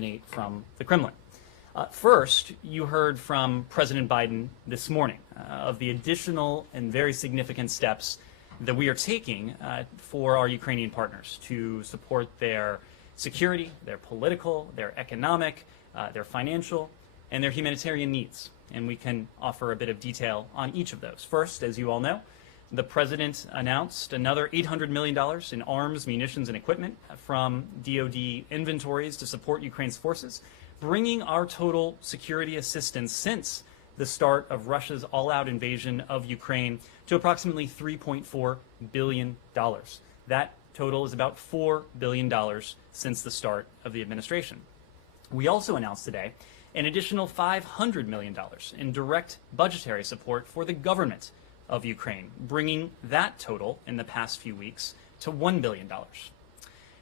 emanate from the Kremlin. First, you heard from President Biden this morning of the additional and very significant steps that we are taking for our Ukrainian partners to support their security, their political, their economic, their financial, and their humanitarian needs. And we can offer a bit of detail on each of those. First, as you all know, the President announced another $800 million in arms, munitions, and equipment from DoD inventories to support Ukraine's forces, bringing our total security assistance since the start of Russia's all-out invasion of Ukraine to approximately $3.4 billion. That total is about $4 billion since the start of the administration. We also announced today an additional $500 million in direct budgetary support for the government of Ukraine, bringing that total in the past few weeks to $1 billion.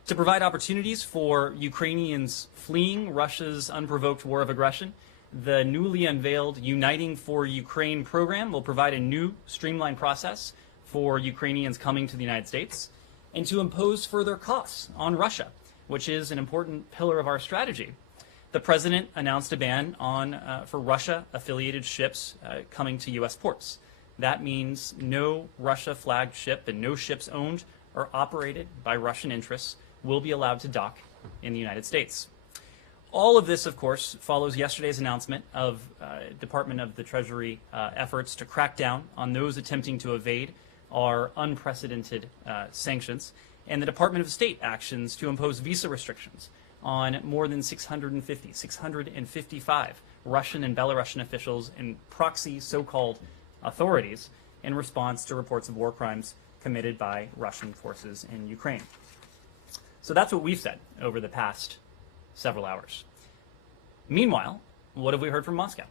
To provide opportunities for Ukrainians fleeing Russia's unprovoked war of aggression, the newly unveiled Uniting for Ukraine program will provide a new streamlined process for Ukrainians coming to the United States, and to impose further costs on Russia, which is an important pillar of our strategy. The President announced a ban on for Russia-affiliated ships coming to U.S. ports. That means no Russia-flagged ship and no ships owned or operated by Russian interests will be allowed to dock in the United States. All of this, of course, follows yesterday's announcement of Department of the Treasury efforts to crack down on those attempting to evade our unprecedented sanctions, and the Department of State actions to impose visa restrictions on more than 655 Russian and Belarusian officials and proxy so-called authorities in response to reports of war crimes committed by Russian forces in Ukraine. So that's what we've said over the past several hours. Meanwhile, what have we heard from Moscow?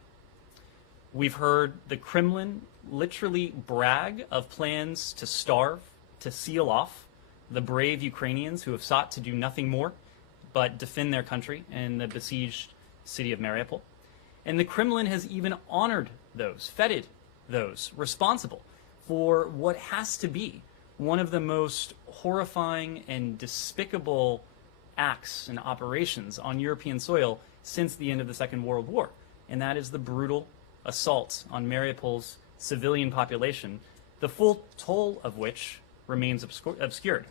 We've heard the Kremlin literally brag of plans to starve, to seal off the brave Ukrainians who have sought to do nothing more but defend their country in the besieged city of Mariupol. And the Kremlin has even honored those, feted those responsible for what has to be one of the most horrifying and despicable acts and operations on European soil since the end of the Second World War, and that is the brutal assault on Mariupol's civilian population, the full toll of which remains obscured.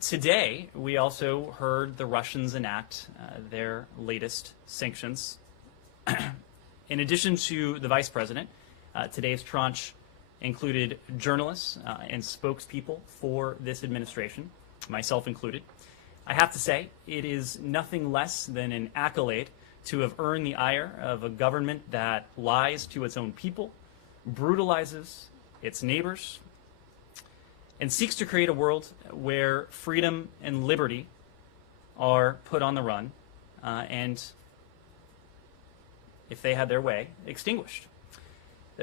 Today, we also heard the Russians enact their latest sanctions. In addition to the Vice President, today's tranche included journalists and spokespeople for this administration, myself included. I have to say, it is nothing less than an accolade to have earned the ire of a government that lies to its own people, brutalizes its neighbors, and seeks to create a world where freedom and liberty are put on the run and, if they had their way, extinguished.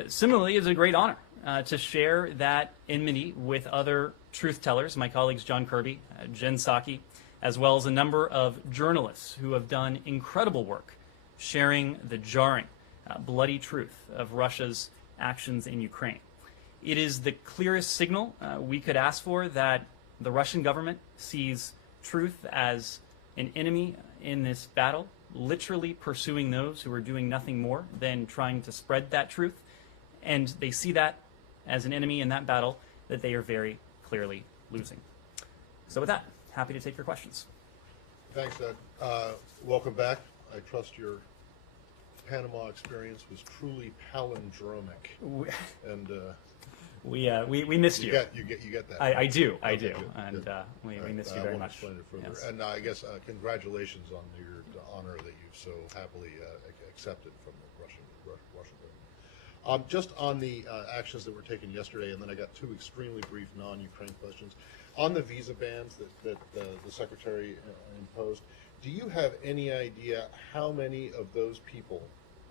Similarly, it is a great honor to share that enmity with other truth tellers, my colleagues John Kirby, Jen Psaki, as well as a number of journalists who have done incredible work sharing the jarring, bloody truth of Russia's actions in Ukraine. It is the clearest signal we could ask for that the Russian government sees truth as an enemy in this battle, literally pursuing those who are doing nothing more than trying to spread that truth. And they see that as an enemy in that battle that they are very clearly losing. So with that, happy to take your questions. Thanks, Ned. Welcome back. I trust your Panama experience was truly palindromic. And we missed you. You get that. I do. Good. And we Right. I missed you very won't much. explain it further. Yes. And I guess congratulations on your honor that you've so happily accepted from the Russian government. Just on the actions that were taken yesterday, and then I got two extremely brief non-Ukraine questions. On the visa bans that the Secretary imposed, do you have any idea how many of those people,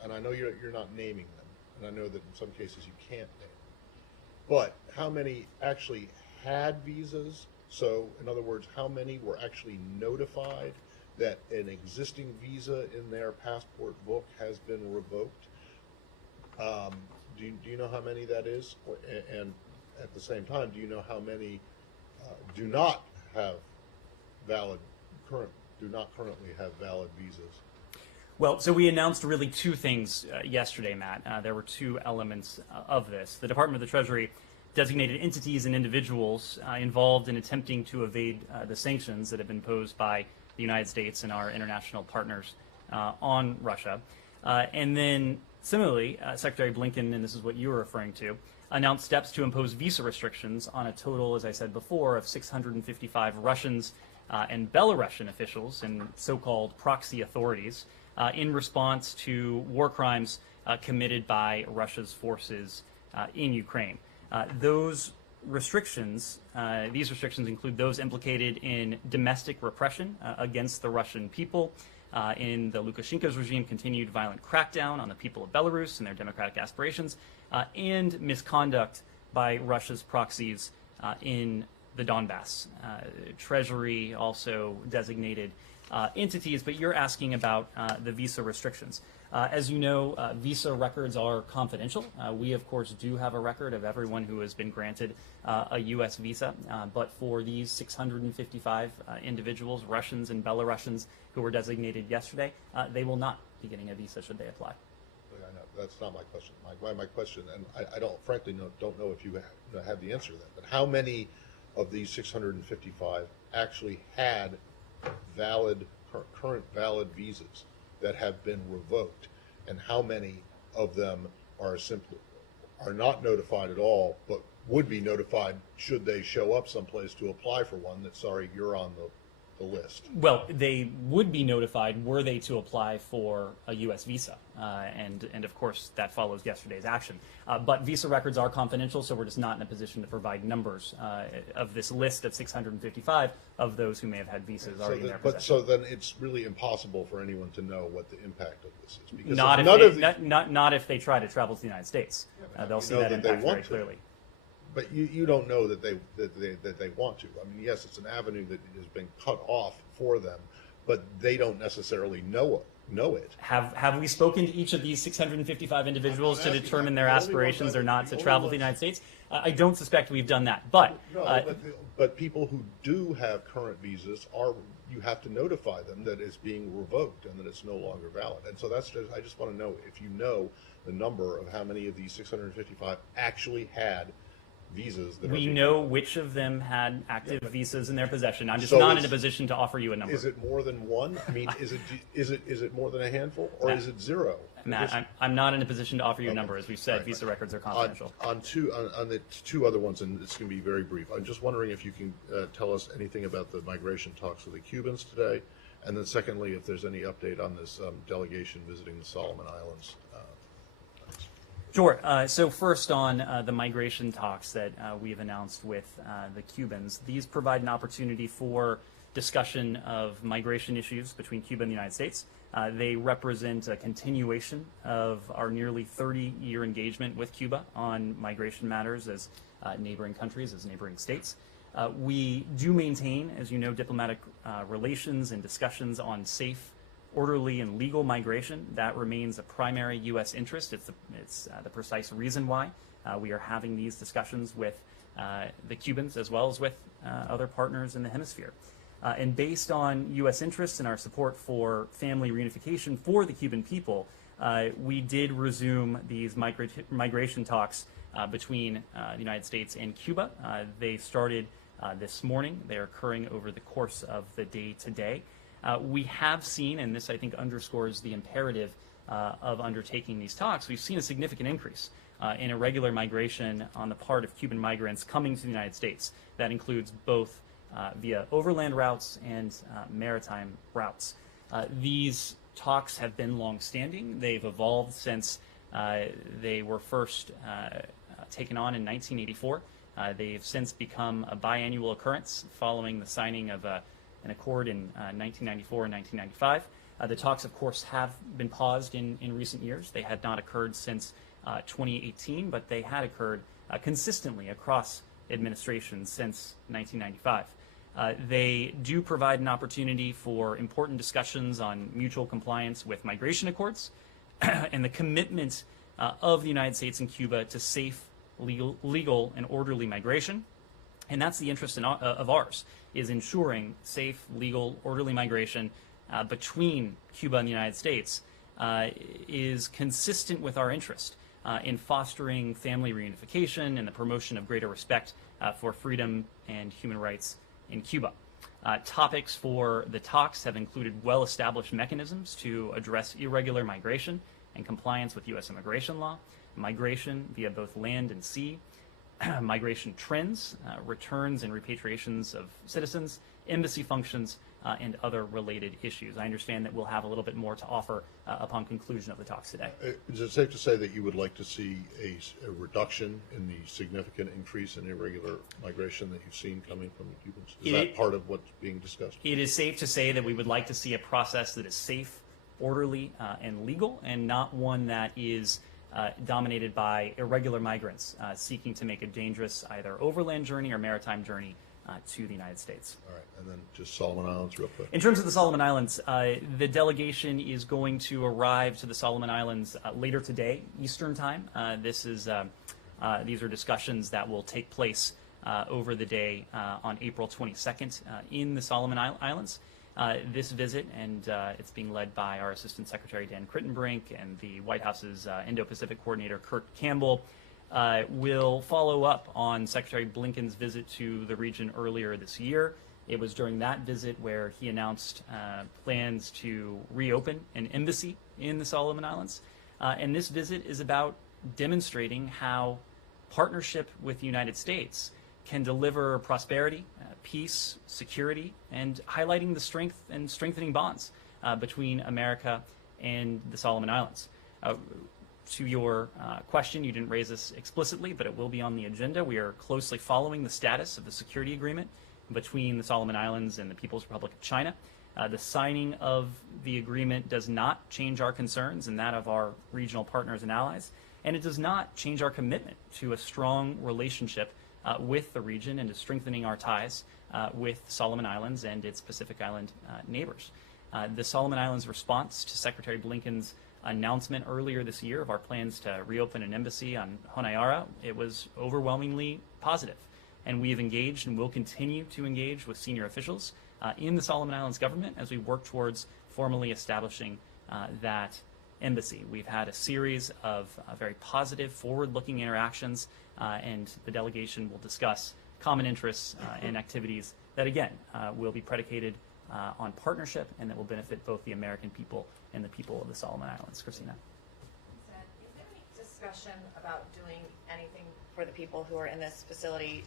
and I know you're not naming them, and I know that in some cases you can't name, but how many actually had visas? So, in other words, how many were actually notified that an existing visa in their passport book has been revoked? Do you know how many that is? And at the same time, do you know how many do not have valid current do not currently have valid visas? Well, so we announced really two things yesterday, Matt. There were two elements of this. The Department of the Treasury designated entities and individuals involved in attempting to evade the sanctions that have been imposed by the United States and our international partners on Russia. And then similarly, Secretary Blinken, and this is what you were referring to, announced steps to impose visa restrictions on a total, as I said before, of 655 Russians and Belarusian officials and so-called proxy authorities in response to war crimes committed by Russia's forces in Ukraine. Those restrictions, these restrictions include those implicated in domestic repression against the Russian people, in the Lukashenko's regime continued violent crackdown on the people of Belarus and their democratic aspirations, and misconduct by Russia's proxies in the Donbass. Treasury also designated entities, but you're asking about the visa restrictions. As you know, visa records are confidential. We, of course, do have a record of everyone who has been granted a U.S. visa, but for these 655 individuals, Russians and Belarusians, who were designated yesterday, they will not be getting a visa should they apply. I know, that's not my question. My question, and I don't, frankly, don't know if you have the answer to that, but how many of these 655 actually had current valid visas that have been revoked, and how many of them are not notified at all, but would be notified should they show up someplace to apply for one that, sorry, you're on the list? Well, they would be notified were they to apply for a U.S. visa, and of course that follows yesterday's action. But visa records are confidential, so we're just not in a position to provide numbers of this list of 655 of those who may have had visas already in their possession. But so then it's really impossible for anyone to know what the impact of this is, because not if they try to travel to the United States. They'll see that impact very clearly. But you don't know that they want to. I mean, yes, it's an avenue that has been cut off for them, but they don't necessarily know it. Have we spoken to each of these 655 individuals to determine their aspirations or not to travel to the United States? I don't suspect we've done that, but but people who do have current visas you have to notify them that it's being revoked and that it's no longer valid. And so I just want to know if you know the number of how many of these 655 actually had visas. We know which of them had active visas in their possession. I'm just not in a position to offer you a number. Is it more than one? I mean, is it more than a handful, or is it zero? Matt, I'm not in a position to offer you a number. As we've said, visa records are confidential. On the two other ones, and it's going to be very brief. I'm just wondering if you can tell us anything about the migration talks with the Cubans today, and then secondly, if there's any update on this delegation visiting the Solomon Islands. Sure. So first on the migration talks that we've announced with the Cubans, these provide an opportunity for discussion of migration issues between Cuba and the United States. They represent a continuation of our nearly 30-year engagement with Cuba on migration matters as neighboring countries, as neighboring states. We do maintain, as you know, diplomatic relations and discussions on safe, orderly, and legal migration. That remains a primary U.S. interest. It's the precise reason why we are having these discussions with the Cubans as well as with other partners in the hemisphere. And based on U.S. interests and our support for family reunification for the Cuban people, we did resume these migration talks between the United States and Cuba. They started this morning. They are occurring over the course of the day today. We have seen, and this I think underscores the imperative of undertaking these talks, we've seen a significant increase in irregular migration on the part of Cuban migrants coming to the United States. That includes both via overland routes and maritime routes. These talks have been long-standing. They've evolved since they were first taken on in 1984. They've since become a biannual occurrence following the signing of an accord in 1994 and 1995. The talks, of course, have been paused in recent years. They had not occurred since 2018, but they had occurred consistently across administrations since 1995. They do provide an opportunity for important discussions on mutual compliance with migration accords and the commitment of the United States and Cuba to safe, legal, and orderly migration. And that's the interest of ours, is ensuring safe, legal, orderly migration between Cuba and the United States is consistent with our interest in fostering family reunification and the promotion of greater respect for freedom and human rights in Cuba. Topics for the talks have included well-established mechanisms to address irregular migration and compliance with U.S. immigration law, migration via both land and sea, migration trends, returns and repatriations of citizens, embassy functions, and other related issues. I understand that we'll have a little bit more to offer upon conclusion of the talks today. Is it safe to say that you would like to see a reduction in the significant increase in irregular migration that you've seen coming from the Cubans? Is that part of what's being discussed? It is safe to say that we would like to see a process that is safe, orderly, and legal, and not one that is dominated by irregular migrants seeking to make a dangerous either overland journey or maritime journey to the United States. All right, and then just Solomon Islands real quick. In terms of the Solomon Islands, the delegation is going to arrive to the Solomon Islands later today, Eastern Time. These are discussions that will take place over the day on April 22nd in the Solomon Islands. This visit, and it's being led by our Assistant Secretary Dan Crittenbrink and the White House's Indo-Pacific Coordinator Kurt Campbell, will follow up on Secretary Blinken's visit to the region earlier this year. It was during that visit where he announced plans to reopen an embassy in the Solomon Islands. And this visit is about demonstrating how partnership with the United States can deliver prosperity, peace, security, and highlighting the strength and strengthening bonds between America and the Solomon Islands. To your question, you didn't raise this explicitly, but it will be on the agenda. We are closely following the status of the security agreement between the Solomon Islands and the People's Republic of China. The signing of the agreement does not change our concerns and that of our regional partners and allies, and it does not change our commitment to a strong relationship with the region and to strengthening our ties with Solomon Islands and its Pacific Island neighbors. The Solomon Islands response to Secretary Blinken's announcement earlier this year of our plans to reopen an embassy on Honiara, it was overwhelmingly positive. And we have engaged and will continue to engage with senior officials in the Solomon Islands government as we work towards formally establishing that embassy. We've had a series of very positive, forward-looking interactions, and the delegation will discuss common interests and activities that, again, will be predicated on partnership and that will benefit both the American people and the people of the Solomon Islands. Christina. Is there any discussion about doing anything for the people who are in this facility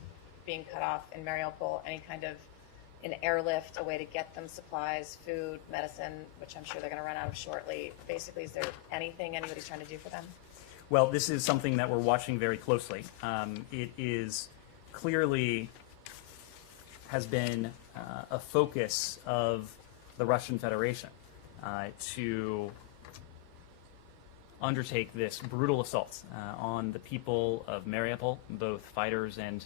being cut off in Mariupol, any kind of an airlift, a way to get them supplies, food, medicine, which I'm sure they're going to run out of shortly? Basically, is there anything anybody's trying to do for them? Well, this is something that we're watching very closely. It is clearly has been a focus of the Russian Federation to undertake this brutal assault on the people of Mariupol, both fighters and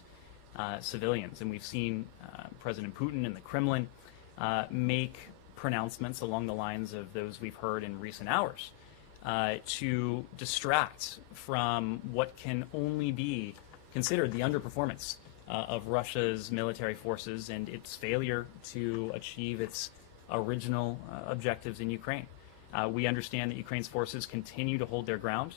civilians. And we've seen President Putin and the Kremlin make pronouncements along the lines of those we've heard in recent hours to distract from what can only be considered the underperformance of Russia's military forces and its failure to achieve its original objectives in Ukraine. We understand that Ukraine's forces continue to hold their ground,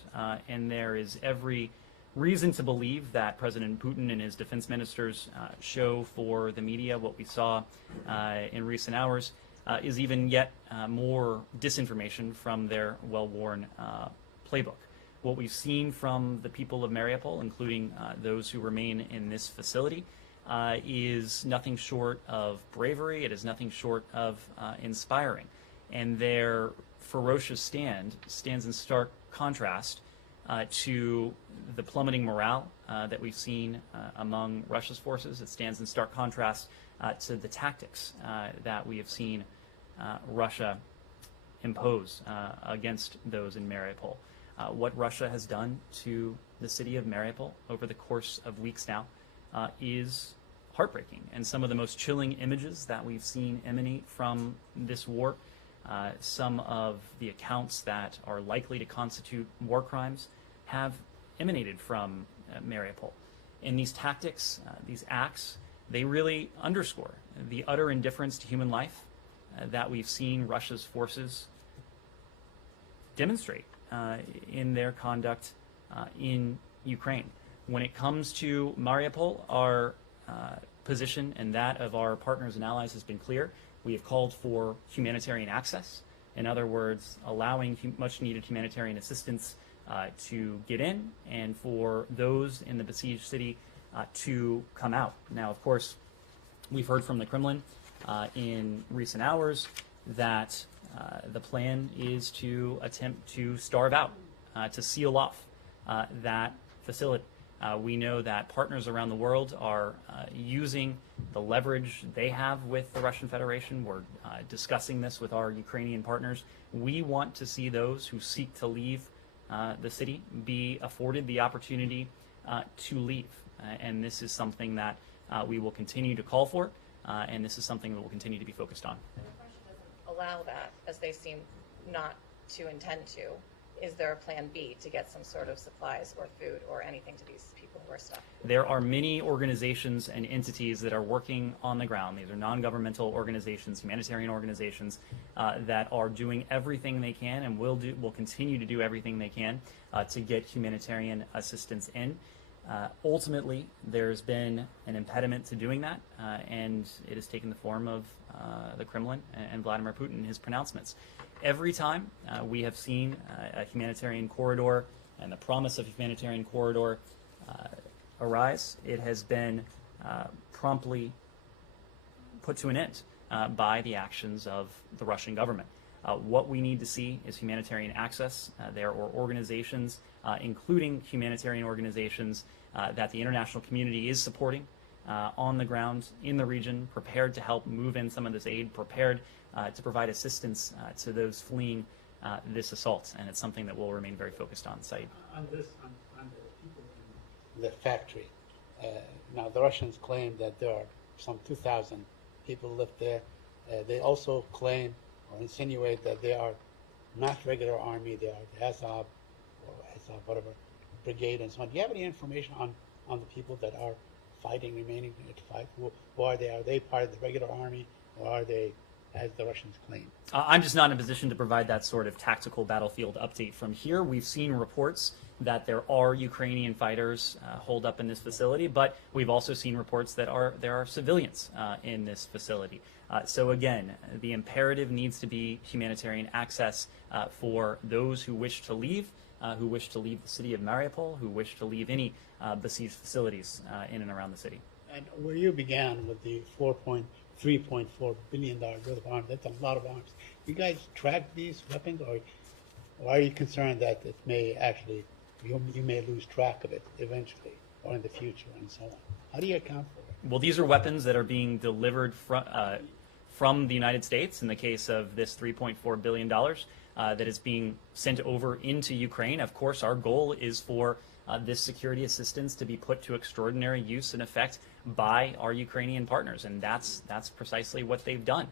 and there is every reason to believe that President Putin and his defense ministers show for the media what we saw in recent hours is even yet more disinformation from their well-worn playbook. What we've seen from the people of Mariupol, including those who remain in this facility, is nothing short of bravery. It is nothing short of inspiring. And their ferocious stands in stark contrast to the plummeting morale that we've seen among Russia's forces. It stands in stark contrast to the tactics that we have seen Russia impose against those in Mariupol. What Russia has done to the city of Mariupol over the course of weeks now is heartbreaking. And some of the most chilling images that we've seen emanate from this war, some of the accounts that are likely to constitute war crimes, have emanated from Mariupol. And these tactics, these acts, they really underscore the utter indifference to human life that we've seen Russia's forces demonstrate in their conduct in Ukraine. When it comes to Mariupol, our position and that of our partners and allies has been clear. We have called for humanitarian access. In other words, allowing much needed humanitarian assistance to get in and for those in the besieged city to come out. Now, of course, we've heard from the Kremlin in recent hours that the plan is to attempt to starve out, to seal off that facility. We know that partners around the world are using the leverage they have with the Russian Federation. We're discussing this with our Ukrainian partners. We want to see those who seek to leave the city be afforded the opportunity to leave. And this is something that we will continue to call for, and this is something that we'll continue to be focused on. And if Russia doesn't allow that, as they seem not to intend to, is there a plan B to get some sort of supplies or food or anything to these people who are stuck? There are many organizations and entities that are working on the ground. These are non-governmental organizations, humanitarian organizations that are doing everything they can and will continue to do everything they can to get humanitarian assistance in. Ultimately, there's been an impediment to doing that, and it has taken the form of the Kremlin and Vladimir Putin in his pronouncements. Every time we have seen a humanitarian corridor and the promise of a humanitarian corridor arise, it has been promptly put to an end by the actions of the Russian government. What we need to see is humanitarian access. There are organizations, including humanitarian organizations, that the international community is supporting on the ground in the region, prepared to help move in some of this aid, prepared to provide assistance to those fleeing this assault. And it's something that we'll remain very focused on site. On the people in the factory, now the Russians claim that there are some 2,000 people live there. They also claim or insinuate that they are not regular army, they are the Azov or Azov, whatever, brigade and so on. Do you have any information on the people that are fighting, remaining to fight? Who are they? Are they part of the regular army, or are they, as the Russians claim? I'm just not in a position to provide that sort of tactical battlefield update from here. We've seen reports that there are Ukrainian fighters holed up in this facility, but we've also seen reports that there are civilians in this facility. So again, the imperative needs to be humanitarian access for those who wish to leave the city of Mariupol, who wish to leave any besieged facilities in and around the city. And where you began with the $3.4 billion worth of arms, that's a lot of arms. You guys track these weapons, or are you concerned that it may actually, you may lose track of it eventually, or in the future, and so on? How do you account for it? Well, these are weapons that are being delivered from the United States, in the case of this $3.4 billion that is being sent over into Ukraine. Of course, our goal is for this security assistance to be put to extraordinary use and effect by our Ukrainian partners, and that's precisely what they've done.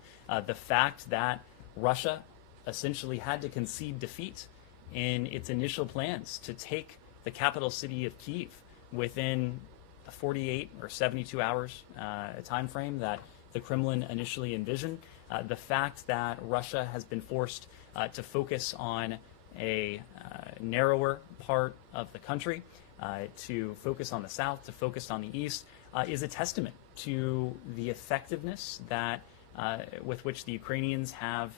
The fact that Russia essentially had to concede defeat in its initial plans to take the capital city of Kyiv within the 48 or 72 hours time frame that the Kremlin initially envisioned, the fact that Russia has been forced to focus on a narrower part of the country, to focus on the south, to focus on the east, is a testament to the effectiveness that with which the Ukrainians have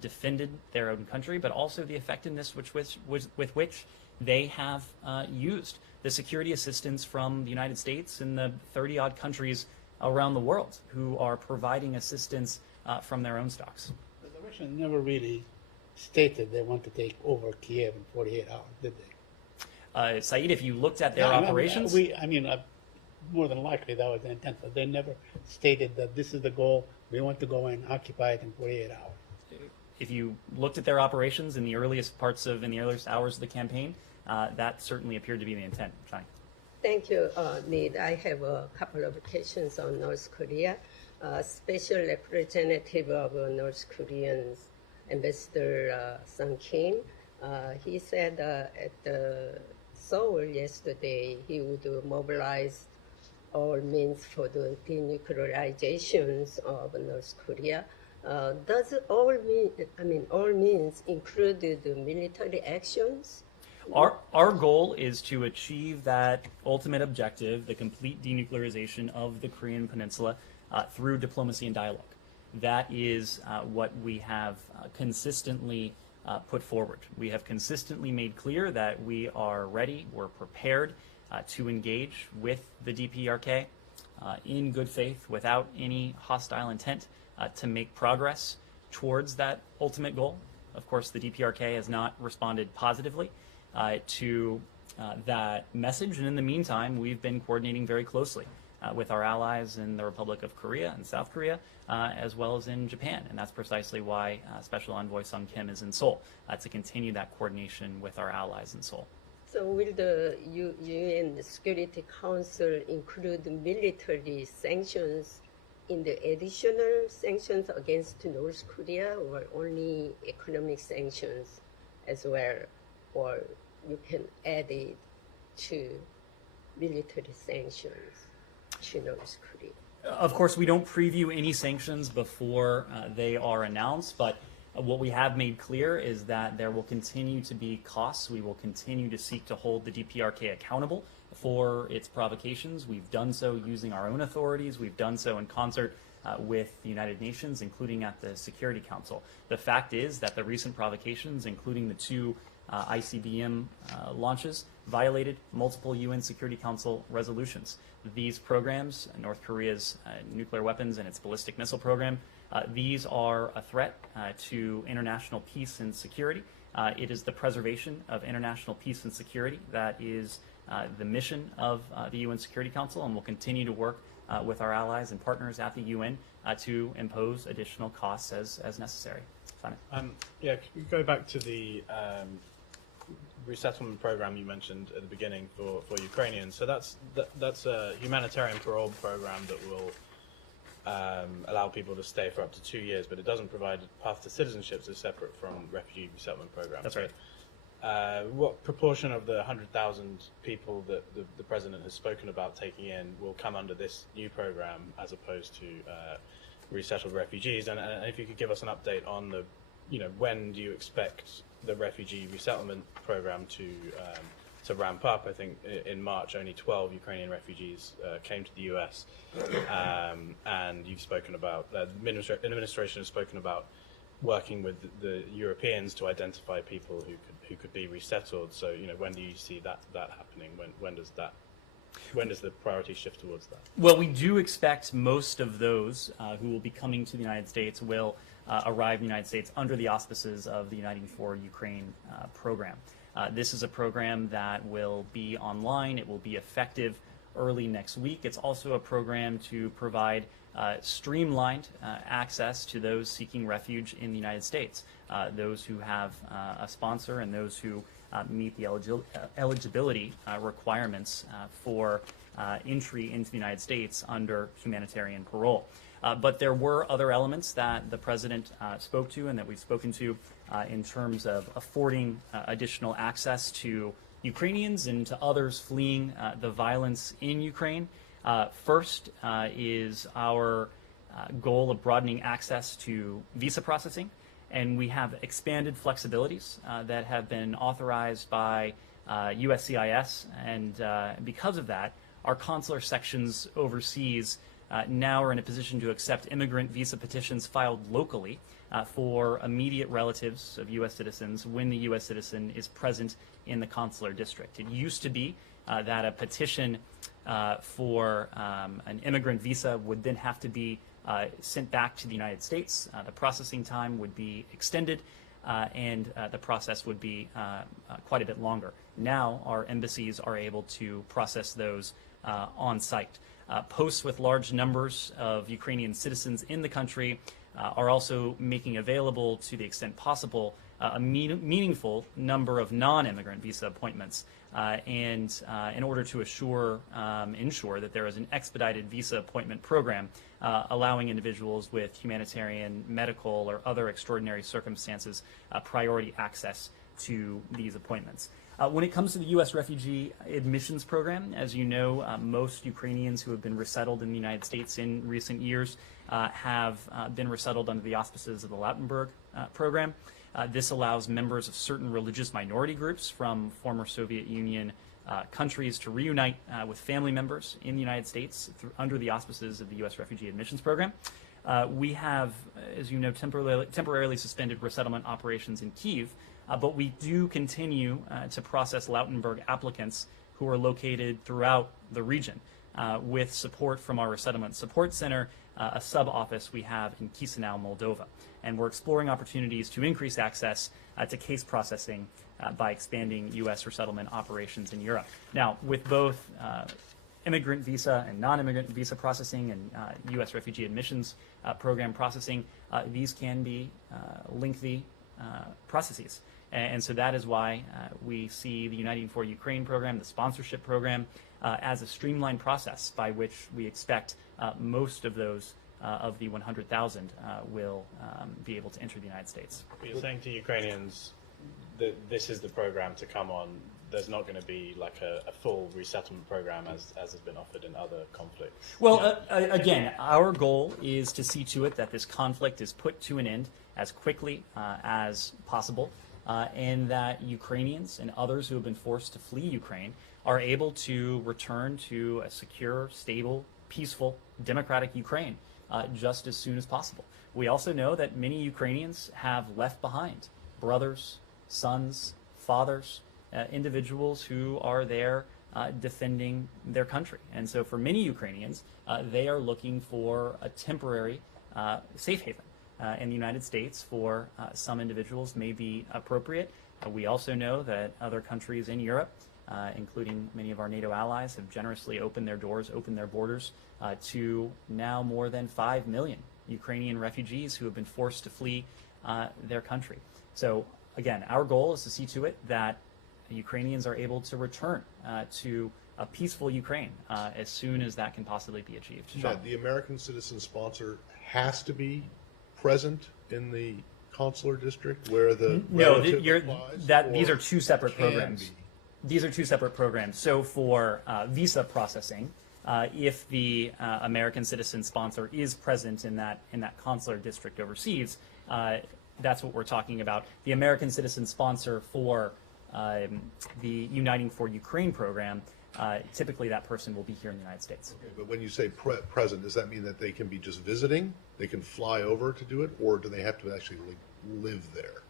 defended their own country, but also the effectiveness with which they have used the security assistance from the United States and the 30-odd countries around the world who are providing assistance from their own stocks. But the Russians never really stated they want to take over Kiev in 48 hours, did they? Saeed, if you looked at their operations... More than likely that was the intent, but they never stated that this is the goal, we want to go and occupy it in 48 hours. If you looked at their operations in the earliest hours of the campaign, that certainly appeared to be the intent. Chai. Thank you, Ned. I have a couple of questions on North Korea. Special representative of North Korean Ambassador Sung Kim, he said at Seoul yesterday he would mobilize all means for the denuclearizations of North Korea. Does all all means include the military actions? Our goal is to achieve that ultimate objective, the complete denuclearization of the Korean Peninsula, through diplomacy and dialogue. That is what we have consistently put forward. We have consistently made clear that we are ready, we're prepared to engage with the DPRK in good faith, without any hostile intent, to make progress towards that ultimate goal. Of course, the DPRK has not responded positively to that message, and in the meantime, we've been coordinating very closely with our allies in the Republic of Korea and South Korea, as well as in Japan, and that's precisely why Special Envoy Sung Kim is in Seoul, to continue that coordination with our allies in Seoul. So will the UN Security Council include military sanctions in the additional sanctions against North Korea, or only economic sanctions as well, or you can add it to military sanctions to North Korea? Of course, we don't preview any sanctions before they are announced, but what we have made clear is that there will continue to be costs. We will continue to seek to hold the DPRK accountable for its provocations. We've done so using our own authorities. We've done so in concert with the United Nations, including at the Security Council. The fact is that the recent provocations, including the two ICBM launches, violated multiple UN Security Council resolutions. These programs, North Korea's nuclear weapons and its ballistic missile program, these are a threat to international peace and security. It is the preservation of international peace and security that is the mission of the UN Security Council, and we'll continue to work with our allies and partners at the UN to impose additional costs as necessary. Simon? Yeah, can we go back to the resettlement program you mentioned at the beginning for Ukrainians? So that's a humanitarian parole program that will allow people to stay for up to 2 years, but it doesn't provide a path to citizenship, so separate from refugee resettlement programs. That's right. What proportion of the 100,000 people that the president has spoken about taking in will come under this new program as opposed to resettled refugees? And if you could give us an update on the, when do you expect the refugee resettlement program to ramp up? I think in March only 12 Ukrainian refugees came to the U.S. And you've spoken about, the administration has spoken about working with the Europeans to identify people who could be resettled. So, when do you see that happening? When does the priority shift towards that? Well, we do expect most of those who will be coming to the United States will arrive in the United States under the auspices of the Uniting for Ukraine program. This is a program that will be online. It will be effective early next week. It's also a program to provide streamlined access to those seeking refuge in the United States, those who have a sponsor and those who meet the eligibility requirements for entry into the United States under humanitarian parole. But there were other elements that the president spoke to and that we've spoken to in terms of affording additional access to Ukrainians and to others fleeing the violence in Ukraine. First is our goal of broadening access to visa processing, and we have expanded flexibilities that have been authorized by USCIS, and because of that, our consular sections overseas now are in a position to accept immigrant visa petitions filed locally for immediate relatives of U.S. citizens when the U.S. citizen is present in the consular district. It used to be that a petition for an immigrant visa would then have to be sent back to the United States. The processing time would be extended, and the process would be quite a bit longer. Now our embassies are able to process those on site. Posts with large numbers of Ukrainian citizens in the country are also making available, to the extent possible, a meaningful number of non-immigrant visa appointments, and in order to ensure that there is an expedited visa appointment program allowing individuals with humanitarian, medical, or other extraordinary circumstances priority access to these appointments. When it comes to the U.S. refugee admissions program, as you know, most Ukrainians who have been resettled in the United States in recent years have been resettled under the auspices of the Lautenberg program. This allows members of certain religious minority groups from former Soviet Union countries to reunite with family members in the United States under the auspices of the U.S. refugee admissions program. We have, as you know, temporarily suspended resettlement operations in Kyiv, but we do continue to process Lautenberg applicants who are located throughout the region with support from our Resettlement Support Center, a sub-office we have in Chisinau, Moldova. And we're exploring opportunities to increase access to case processing by expanding U.S. resettlement operations in Europe. Now, with both immigrant visa and non-immigrant visa processing and U.S. refugee admissions program processing, these can be lengthy processes. And so that is why we see the Uniting for Ukraine program, the sponsorship program, as a streamlined process by which we expect most of those of the 100,000 will be able to enter the United States. But you're saying to Ukrainians that this is the program to come on. There's not going to be like a full resettlement program as has been offered in other conflicts. Well, again, our goal is to see to it that this conflict is put to an end as quickly as possible, and that Ukrainians and others who have been forced to flee Ukraine are able to return to a secure, stable, peaceful, democratic Ukraine just as soon as possible. We also know that many Ukrainians have left behind brothers, sons, fathers, individuals who are there defending their country. And so for many Ukrainians, they are looking for a temporary safe haven. In the United States, for some individuals may be appropriate. We also know that other countries in Europe, including many of our NATO allies, have generously opened their doors, opened their borders to now more than 5 million Ukrainian refugees who have been forced to flee their country. So again, our goal is to see to it that Ukrainians are able to return to a peaceful Ukraine as soon as that can possibly be achieved. Ned, the American citizen sponsor has to be present in the consular district where the these are two separate programs. Be. These are two separate programs. So for visa processing, if the American citizen sponsor is present in that consular district overseas, that's what we're talking about. The American citizen sponsor for the Uniting for Ukraine program, typically that person will be here in the United States. Okay, but when you say present, does that mean that they can be just visiting? They can fly over to do it, or do they have to actually live there?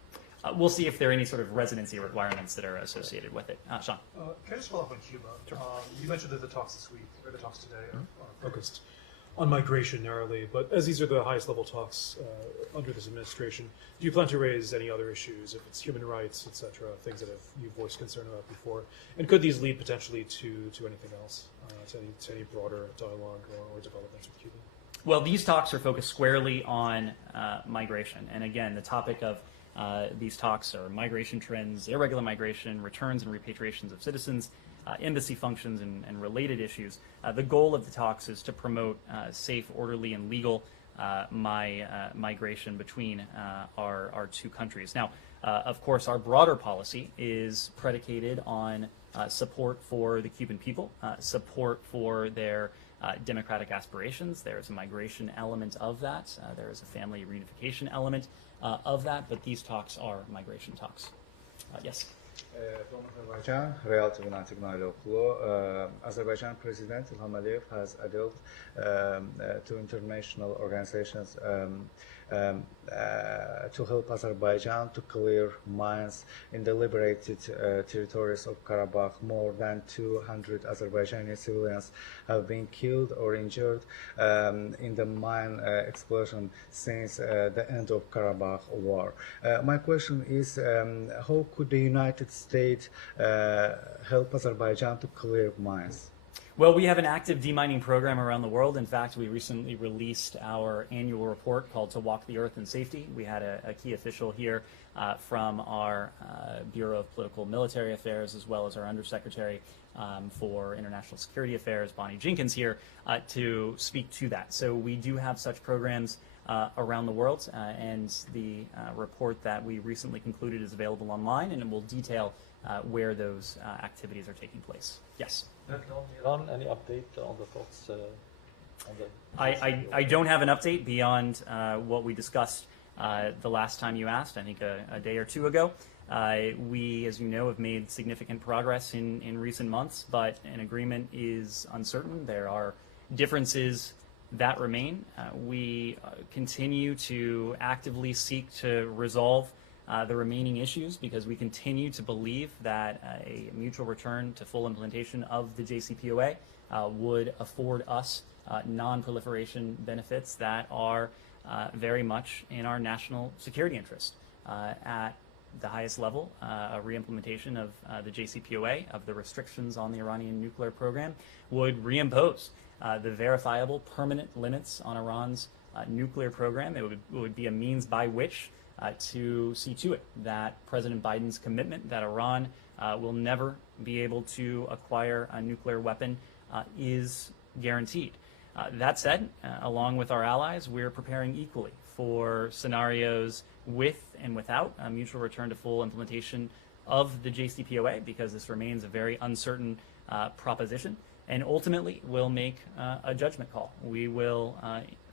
We'll see if there are any sort of residency requirements that are associated with it. Sean. Can I just follow up on Cuba? Sure. You mentioned that the talks this week, or the talks today, are focused on migration narrowly, but as these are the highest level talks under this administration, do you plan to raise any other issues, if it's human rights, et cetera, things that you've voiced concern about before? And could these lead potentially to anything else, to any broader dialogue or developments with Cuba? Well, these talks are focused squarely on migration. And again, the topic of these talks are migration trends, irregular migration, returns and repatriations of citizens, embassy functions, and related issues. The goal of the talks is to promote safe, orderly, and legal migration between our two countries. Now, of course, our broader policy is predicated on support for the Cuban people, support for their democratic aspirations. There is a migration element of that. There is a family reunification element of that, but these talks are migration talks. Yes. From Azerbaijan, relatively non-technological, Azerbaijan President Ilham Aliyev has appealed to international organizations to help Azerbaijan to clear mines in the liberated territories of Karabakh. More than 200 Azerbaijani civilians have been killed or injured in the mine explosion since the end of Karabakh war. My question is, how could the United States help Azerbaijan to clear mines? Well, we have an active demining program around the world. In fact, we recently released our annual report called To Walk the Earth in Safety. We had a key official here from our Bureau of Political Military Affairs, as well as our Undersecretary for International Security Affairs, Bonnie Jenkins, here to speak to that. So we do have such programs around the world. And the report that we recently concluded is available online, and it will detail where those activities are taking place. Yes? Iran, any update on the thoughts on the... I don't have an update beyond what we discussed the last time you asked, I think a day or two ago. We, as you know, have made significant progress in recent months, but an agreement is uncertain. There are differences that remain. We continue to actively seek to resolve the remaining issues because we continue to believe that a mutual return to full implementation of the JCPOA would afford us non-proliferation benefits that are very much in our national security interest. At the highest level, a reimplementation of the JCPOA, of the restrictions on the Iranian nuclear program, would reimpose the verifiable permanent limits on Iran's nuclear program. It would be a means by which to see to it that President Biden's commitment that Iran will never be able to acquire a nuclear weapon is guaranteed. That said, along with our allies, we're preparing equally for scenarios with and without a mutual return to full implementation of the JCPOA, because this remains a very uncertain proposition. And ultimately, we'll make a judgment call. We will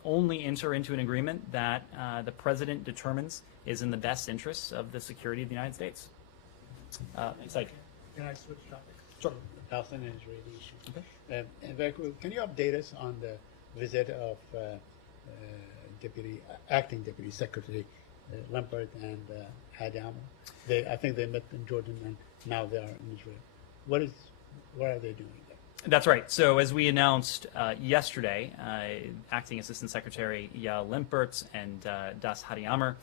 only enter into an agreement that the president determines is in the best interests of the security of the United States. Can Can I switch topics? Sure. Palestinian Israeli issue. Okay. And very quick, can you update us on the visit of Acting Deputy Secretary Lampert and Hadi Amr? I think they met in Jordan and now they are in Israel. What are they doing there? That's right. So as we announced yesterday, Acting Assistant Secretary Yael Limpert and Das Hadi Amr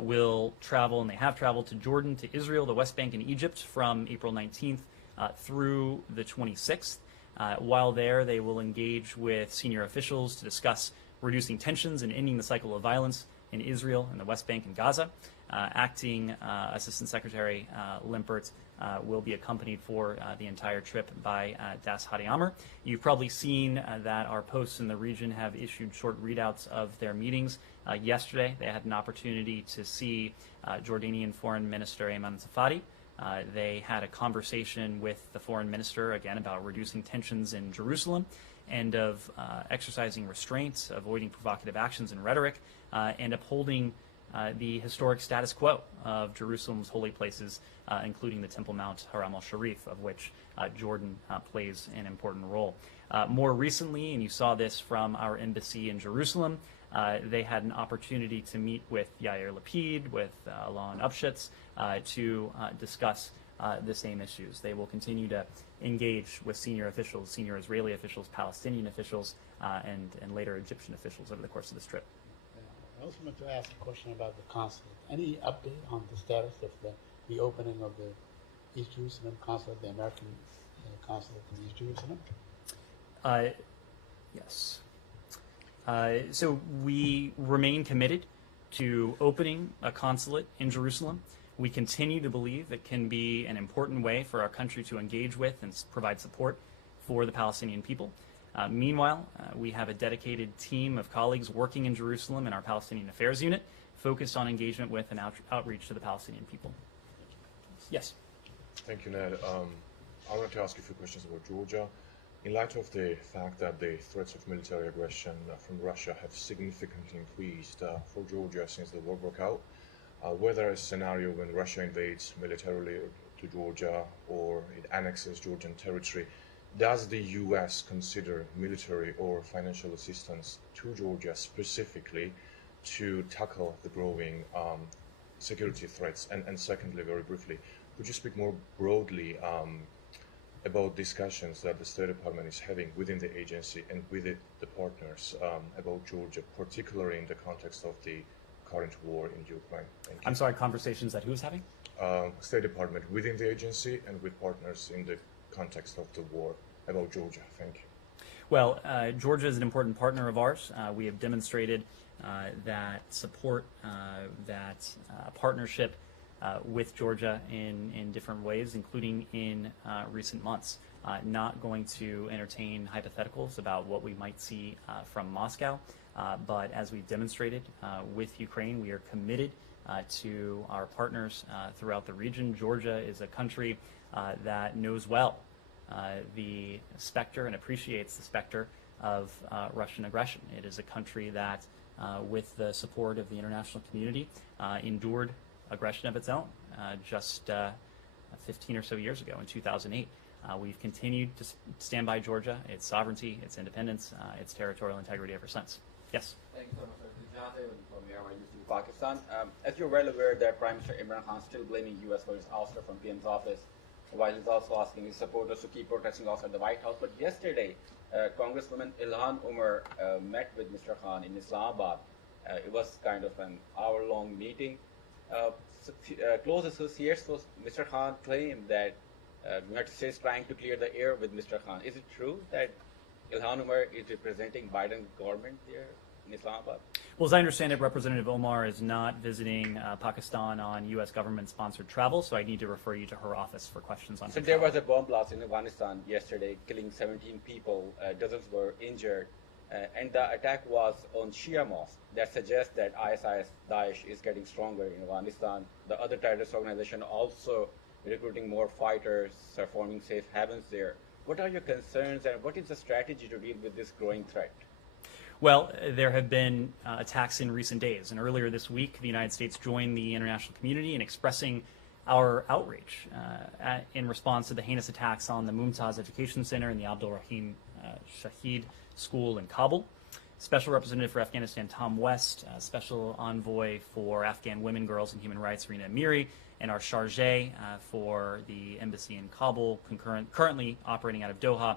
will travel, and they have traveled, to Jordan, to Israel, the West Bank, and Egypt from April 19th through the 26th. While there, they will engage with senior officials to discuss reducing tensions and ending the cycle of violence in Israel and the West Bank and Gaza. Acting Assistant Secretary Limpert will be accompanied for the entire trip by Das Hadi Amr. You've probably seen that our posts in the region have issued short readouts of their meetings. Yesterday, they had an opportunity to see Jordanian Foreign Minister Ayman Safadi. They had a conversation with the foreign minister, again, about reducing tensions in Jerusalem and of exercising restraints, avoiding provocative actions and rhetoric, and upholding the historic status quo of Jerusalem's holy places, including the Temple Mount Haram al-Sharif, of which Jordan plays an important role. More recently, and you saw this from our embassy in Jerusalem, they had an opportunity to meet with Yair Lapid, with Alon Upshitz, to discuss the same issues. They will continue to engage with senior officials, senior Israeli officials, Palestinian officials, and later Egyptian officials over the course of this trip. I also want to ask a question about the consulate. Any update on the status of the opening of the East Jerusalem consulate, the American consulate in East Jerusalem? Yes. So we remain committed to opening a consulate in Jerusalem. We continue to believe it can be an important way for our country to engage with and provide support for the Palestinian people. Meanwhile, we have a dedicated team of colleagues working in Jerusalem in our Palestinian Affairs Unit, focused on engagement with and outreach to the Palestinian people. Yes. Thank you, Ned. I wanted to ask you a few questions about Georgia. In light of the fact that the threats of military aggression from Russia have significantly increased for Georgia since the war broke out, whether a scenario when Russia invades militarily to Georgia or it annexes Georgian territory, does the U.S. consider military or financial assistance to Georgia specifically to tackle the growing security threats? And secondly, very briefly, could you speak more broadly about discussions that the State Department is having within the agency and with the partners about Georgia, particularly in the context of the current war in Ukraine? Thank you. I'm sorry, conversations that who's having? State Department within the agency and with partners in the context of the war about Georgia. Thank you. Well, Georgia is an important partner of ours. We have demonstrated that support, that partnership with Georgia in different ways, including in recent months. Not going to entertain hypotheticals about what we might see from Moscow. But as we've demonstrated with Ukraine, we are committed to our partners throughout the region. Georgia is a country that knows well the specter and appreciates the specter of Russian aggression. It is a country that, with the support of the international community, endured aggression of its own just 15 or so years ago in 2008. We've continued to stand by Georgia, its sovereignty, its independence, its territorial integrity ever since. Yes? Thank you so much, Mr. from Airline in Pakistan. As you're well aware that Prime Minister Imran Khan is still blaming U.S. for his ouster from PM's office, while he's also asking his supporters to keep protesting outside the White House. But yesterday, Congresswoman Ilhan Omar met with Mr. Khan in Islamabad. It was kind of an hour-long meeting. Close associates of Mr. Khan claimed that the United States trying to clear the air with Mr. Khan. Is it true that Ilhan Omar is representing Biden's government there in Islamabad? Well, as I understand it, Representative Omar is not visiting Pakistan on U.S. government-sponsored travel, so I need to refer you to her office for questions on So her there travel. was a bomb blast in Afghanistan yesterday, killing 17 people. Dozens were injured. And the attack was on Shia mosque. That suggests that ISIS, Daesh, is getting stronger in Afghanistan. The other terrorist organization also recruiting more fighters, forming safe havens there. What are your concerns and what is the strategy to deal with this growing threat? Well, there have been attacks in recent days, and earlier this week, the United States joined the international community in expressing our outrage in response to the heinous attacks on the Mumtaz Education Center and the Abdul Rahim Shahid School in Kabul. Special Representative for Afghanistan Tom West, Special Envoy for Afghan Women, Girls, and Human Rights Rina Amiri, and our chargé for the embassy in Kabul, currently operating out of Doha,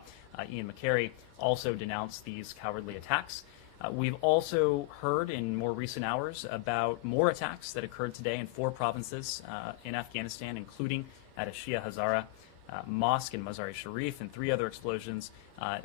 Ian McCary, also denounced these cowardly attacks. We've also heard in more recent hours about more attacks that occurred today in 4 provinces in Afghanistan, including at a Shia Hazara mosque in Mazar-e-Sharif, and 3 other explosions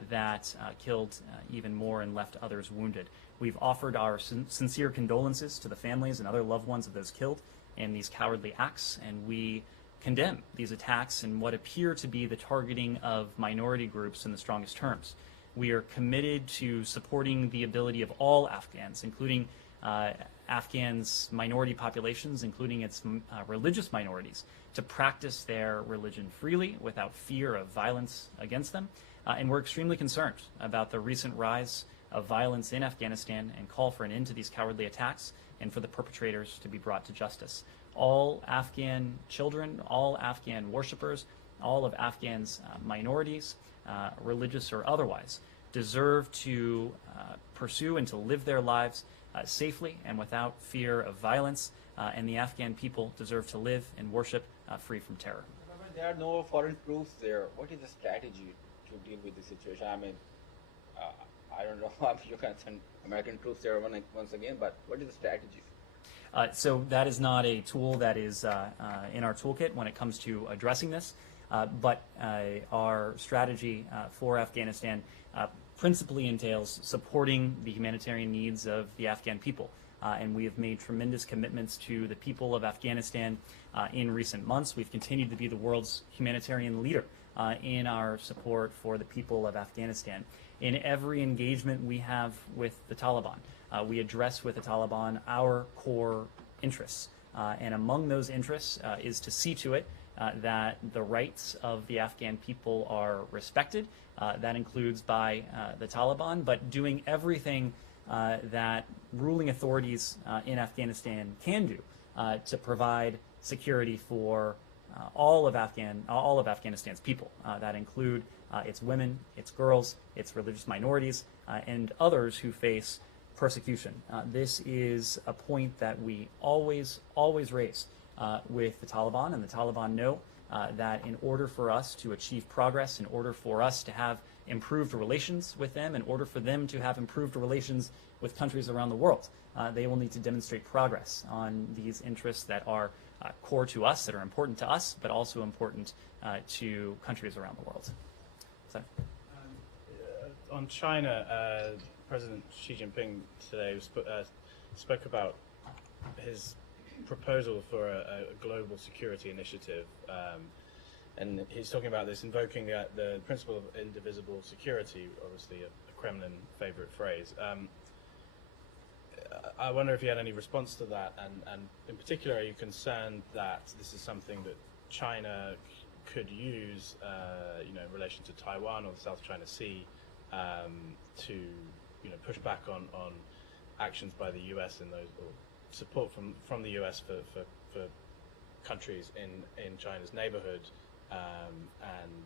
that killed even more and left others wounded. We've offered our sincere condolences to the families and other loved ones of those killed in these cowardly acts, and we condemn these attacks and what appear to be the targeting of minority groups in the strongest terms. We are committed to supporting the ability of all Afghans, including Afghans' minority populations, including its religious minorities, to practice their religion freely without fear of violence against them. And we're extremely concerned about the recent rise of violence in Afghanistan and call for an end to these cowardly attacks and for the perpetrators to be brought to justice. All Afghan children, all Afghan worshippers, all of Afghans' minorities, religious or otherwise, deserve to pursue and to live their lives safely and without fear of violence, and the Afghan people deserve to live and worship free from terror. There are no foreign troops there. What is the strategy to deal with the situation? I mean, I don't know if you can send American troops there once again, but what is the strategy? So that is not a tool that is in our toolkit when it comes to addressing this, but our strategy for Afghanistan principally entails supporting the humanitarian needs of the Afghan people. And we have made tremendous commitments to the people of Afghanistan in recent months. We've continued to be the world's humanitarian leader in our support for the people of Afghanistan. In every engagement we have with the Taliban, we address with the Taliban our core interests. And among those interests is to see to it that the rights of the Afghan people are respected. That includes by the Taliban, but doing everything that ruling authorities in Afghanistan can do to provide security for all of Afghanistan's people. That include its women, its girls, its religious minorities, and others who face persecution. This is a point that we always raise with the Taliban, and the Taliban know that in order for us to achieve progress, in order for us to have improved relations with them, in order for them to have improved relations with countries around the world, they will need to demonstrate progress on these interests that are core to us, that are important to us, but also important to countries around the world. So. On China, President Xi Jinping today spoke about his proposal for a global security initiative, and he's talking about this, invoking the principle of indivisible security, obviously a Kremlin favorite phrase. I wonder if you had any response to that, and in particular, are you concerned that this is something that China could use, in relation to Taiwan or the South China Sea, to, push back on actions by the U.S. in those, or support from the U.S. for countries in China's neighborhood, and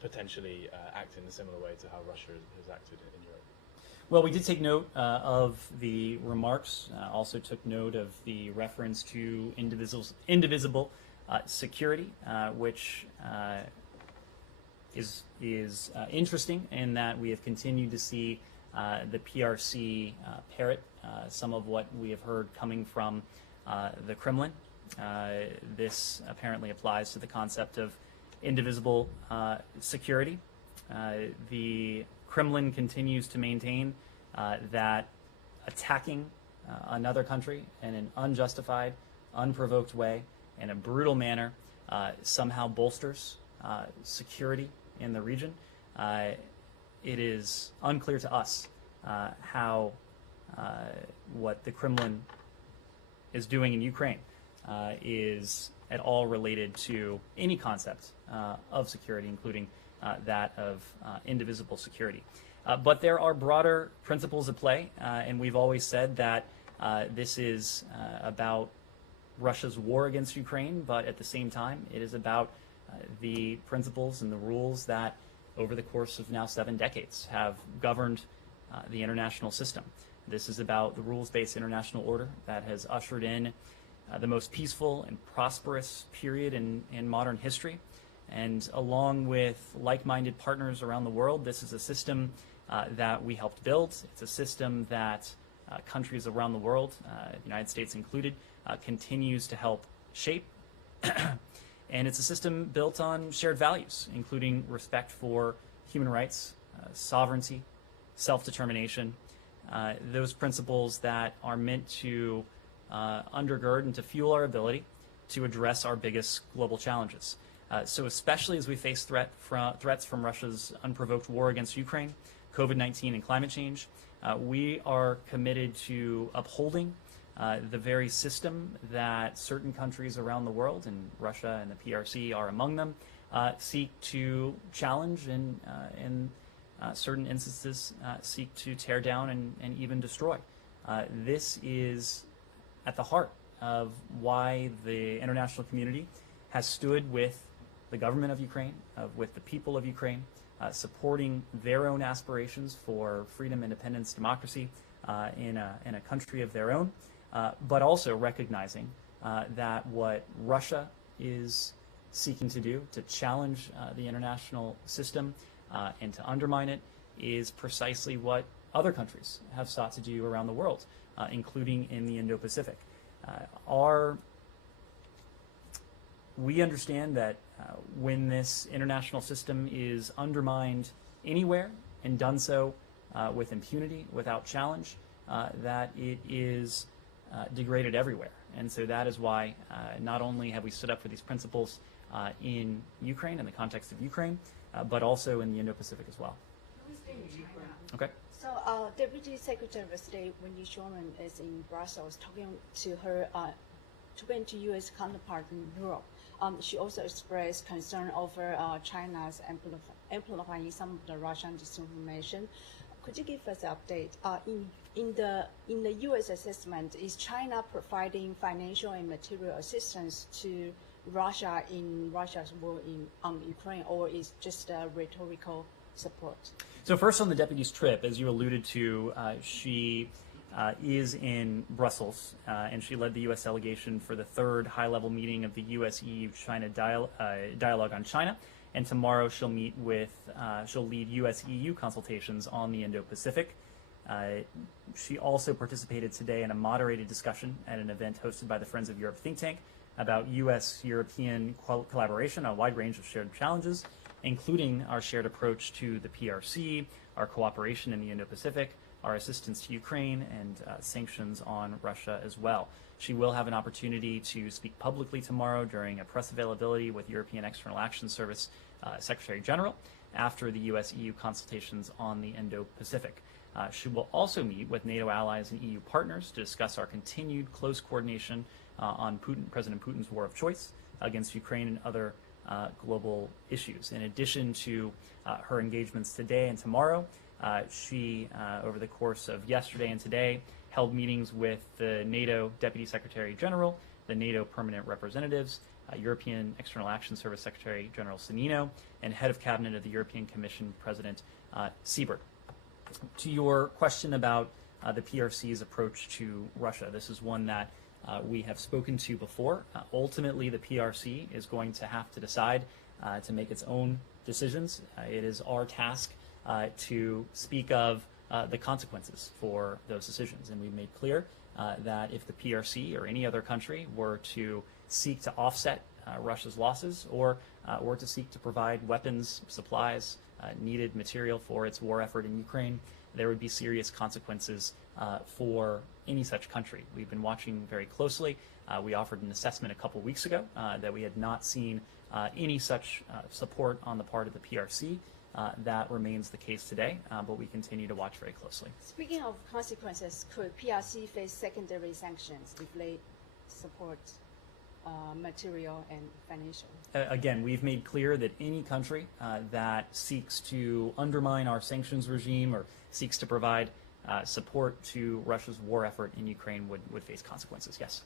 potentially act in a similar way to how Russia has acted in Europe? Well, we did take note of the remarks, also took note of the reference to indivisible security, which is interesting in that we have continued to see the PRC parrot some of what we have heard coming from the Kremlin. This apparently applies to the concept of indivisible security. The Kremlin continues to maintain that attacking another country in an unjustified, unprovoked way, in a brutal manner, somehow bolsters security in the region. It is unclear to us how what the Kremlin is doing in Ukraine is at all related to any concept of security, including that of indivisible security. But there are broader principles at play, and we've always said that this is about Russia's war against Ukraine, but at the same time, it is about the principles and the rules that over the course of now 7 decades have governed the international system. This is about the rules-based international order that has ushered in the most peaceful and prosperous period in modern history. And along with like-minded partners around the world, this is a system that we helped build. It's a system that countries around the world, the United States included, continues to help shape. And it's a system built on shared values, including respect for human rights, sovereignty, self-determination, those principles that are meant to undergird and to fuel our ability to address our biggest global challenges. So especially as we face threats from Russia's unprovoked war against Ukraine, COVID-19 and climate change, we are committed to upholding the very system that certain countries around the world, and Russia and the PRC are among them, seek to challenge and in certain instances seek to tear down and even destroy. This is at the heart of why the international community has stood with the government of Ukraine, with the people of Ukraine, supporting their own aspirations for freedom, independence, democracy in a country of their own, but also recognizing that what Russia is seeking to do, to challenge the international system and to undermine it, is precisely what other countries have sought to do around the world, including in the Indo-Pacific. We understand that when this international system is undermined anywhere and done so with impunity, without challenge, that it is degraded everywhere. And so that is why not only have we stood up for these principles in Ukraine, in the context of Ukraine, but also in the Indo-Pacific as well. Okay. So Deputy Secretary of State Wendy Sherman is in Brussels talking to U.S. counterpart in Europe. She also expressed concern over China's amplifying some of the Russian disinformation. Could you give us an update? In the U.S. assessment, is China providing financial and material assistance to Russia in Russia's war on Ukraine, or is just rhetorical support? So first on the deputy's trip, as you alluded to, she is in Brussels, and she led the U.S. delegation for the 3rd high-level meeting of the U.S.-EU-China dialogue on China. And tomorrow she'll lead U.S.-EU consultations on the Indo-Pacific. She also participated today in a moderated discussion at an event hosted by the Friends of Europe think tank about U.S.-European collaboration on a wide range of shared challenges, including our shared approach to the PRC, our cooperation in the Indo-Pacific, our assistance to Ukraine, and sanctions on Russia as well. She will have an opportunity to speak publicly tomorrow during a press availability with European External Action Service Secretary General after the U.S.-EU consultations on the Indo-Pacific. She will also meet with NATO allies and EU partners to discuss our continued close coordination on President Putin's war of choice against Ukraine and other global issues. In addition to her engagements today and tomorrow, she, over the course of yesterday and today, held meetings with the NATO Deputy Secretary General, the NATO Permanent Representatives, European External Action Service Secretary General Sonino, and Head of Cabinet of the European Commission President Seibert. To your question about the PRC's approach to Russia, this is one that we have spoken to before. Ultimately, the PRC is going to have to decide to make its own decisions. It is our task to speak of the consequences for those decisions. And we've made clear that if the PRC or any other country were to seek to offset Russia's losses or to seek to provide weapons, supplies, needed material for its war effort in Ukraine, there would be serious consequences for any such country. We've been watching very closely. We offered an assessment a couple weeks ago that we had not seen any such support on the part of the PRC. That remains the case today, but we continue to watch very closely. Speaking of consequences, could PRC face secondary sanctions if they support material and financial? Again, we've made clear that any country that seeks to undermine our sanctions regime or seeks to provide support to Russia's war effort in Ukraine would face consequences. Yes.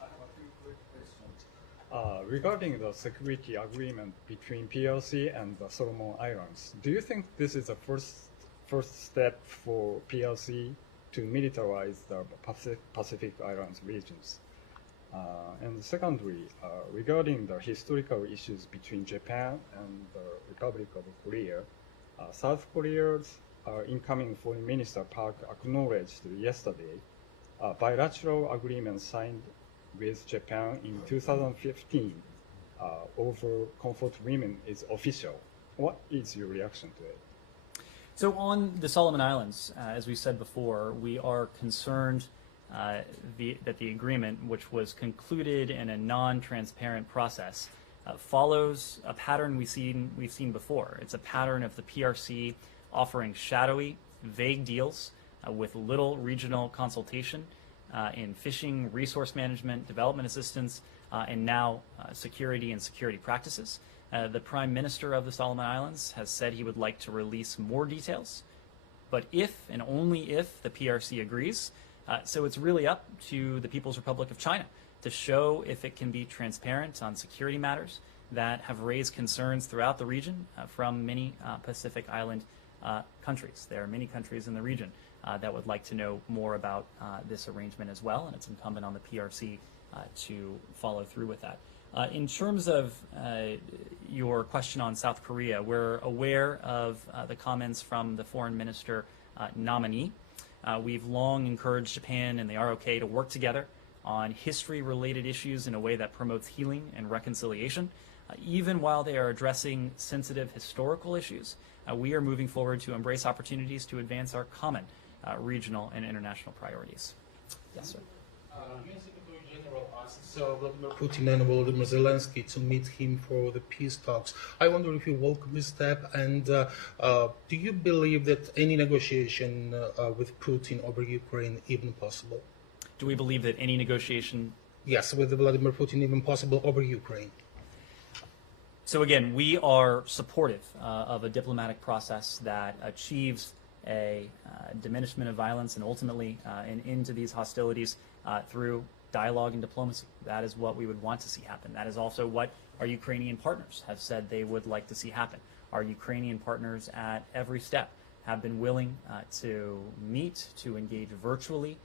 I have a few quick questions. Regarding the security agreement between PRC and the Solomon Islands, do you think this is a first step for PRC to militarize the Pacific Islands regions? And secondly, regarding the historical issues between Japan and the Republic of Korea, South Korea's incoming Foreign Minister Park acknowledged yesterday a bilateral agreement signed with Japan in 2015 over comfort women is official. What is your reaction to it? So on the Solomon Islands, as we said before, we are concerned that the agreement, which was concluded in a non-transparent process, follows a pattern we've seen before. It's a pattern of the PRC offering shadowy, vague deals with little regional consultation in fishing, resource management, development assistance, and now security and security practices. The Prime Minister of the Solomon Islands has said he would like to release more details, but if and only if the PRC agrees. So it's really up to the People's Republic of China to show if it can be transparent on security matters that have raised concerns throughout the region from many Pacific Island countries. There are many countries in the region that would like to know more about this arrangement as well, and it's incumbent on the PRC to follow through with that. In terms of your question on South Korea, we're aware of the comments from the foreign minister nominee. We've long encouraged Japan and the ROK to work together on history-related issues in a way that promotes healing and reconciliation. Even while they are addressing sensitive historical issues, we are moving forward to embrace opportunities to advance our common regional and international priorities. Yes, sir. U.S Secretary General asked Vladimir Putin and Volodymyr Zelensky to meet him for the peace talks. I wonder if you welcome this step, and do you believe that any negotiation with Putin over Ukraine even possible? Do we believe that any negotiation? Yes, with Vladimir Putin even possible over Ukraine. So again, we are supportive of a diplomatic process that achieves a diminishment of violence and ultimately an end to these hostilities through dialogue and diplomacy. That is what we would want to see happen. That is also what our Ukrainian partners have said they would like to see happen. Our Ukrainian partners at every step have been willing to meet, to engage virtually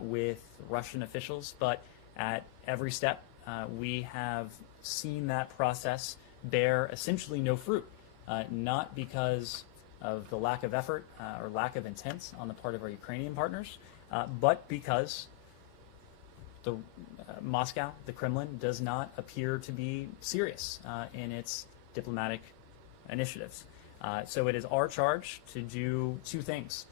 with Russian officials, but at every step we have seen that process bear essentially no fruit, not because of the lack of effort or lack of intent on the part of our Ukrainian partners, but because Moscow, the Kremlin, does not appear to be serious in its diplomatic initiatives. So it is our charge to do two things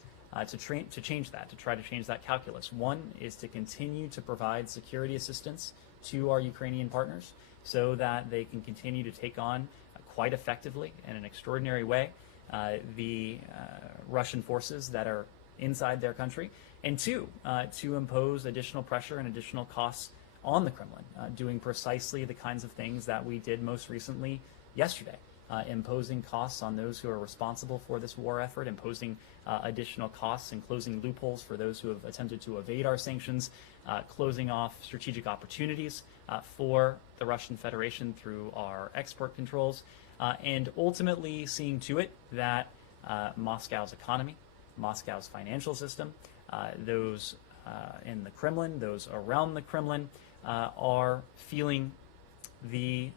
to change that, to try to change that calculus. One is to continue to provide security assistance to our Ukrainian partners so that they can continue to take on quite effectively in an extraordinary way the Russian forces that are inside their country, and two, to impose additional pressure and additional costs on the Kremlin, doing precisely the kinds of things that we did most recently yesterday, imposing costs on those who are responsible for this war effort, imposing additional costs and closing loopholes for those who have attempted to evade our sanctions, closing off strategic opportunities for the Russian Federation through our export controls, and ultimately seeing to it that Moscow's economy, Moscow's financial system, those in the Kremlin, those around the Kremlin, are feeling the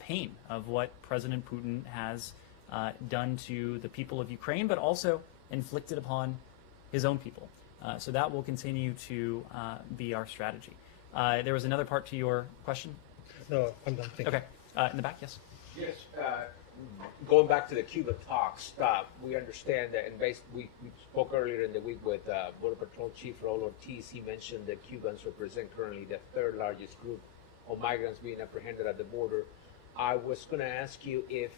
pain of what President Putin has done to the people of Ukraine, but also inflicted upon his own people. So that will continue to be our strategy. There was another part to your question? No, I'm done. Thank Okay. In the back, yes? Yes. Going back to the Cuba talks, we understand that, and we spoke earlier in the week with Border Patrol Chief Raul Ortiz. He mentioned that Cubans represent currently the third largest group of migrants being apprehended at the border. I was going to ask you if